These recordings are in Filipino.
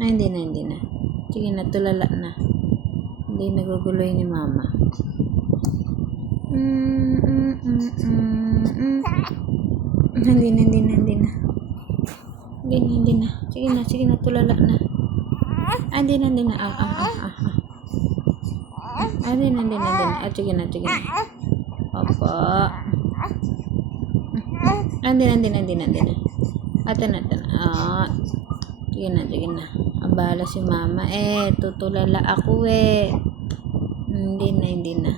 Ay, hindi na, hindi na. Sige na, tulala na. Hindi naguguloy ni mama. Hindi na, hindi na, hindi na. Hindi na, hindi na. Sige na, tulala na. Ay, hindi na, hindi na. Ay, hindi na, hindi na, hindi na. Ah, sige na, sige na. Opo. Ay, hindi na, hindi na, hindi na, hindi na. Ate na, ate na. Ah, sige na, sige na. Abala si mama. Tutulala ako Hindi na, hindi na.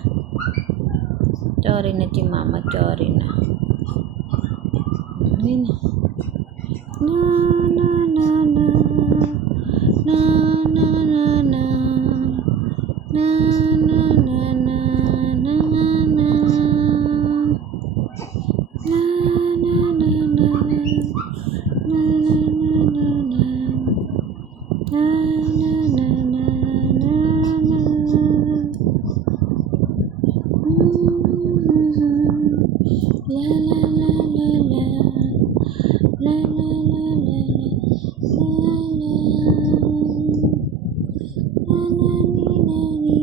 Sorry na si mama, sorry na. Hindi na. Na, na, na, na. Na, na, na, na. Na, na, na, na. Na, na, na. Na, na, na, na. Na, na, na, na, na. Na, na, na, na, na, na. La la la la la. La la la la la. La la. La la ni la ni.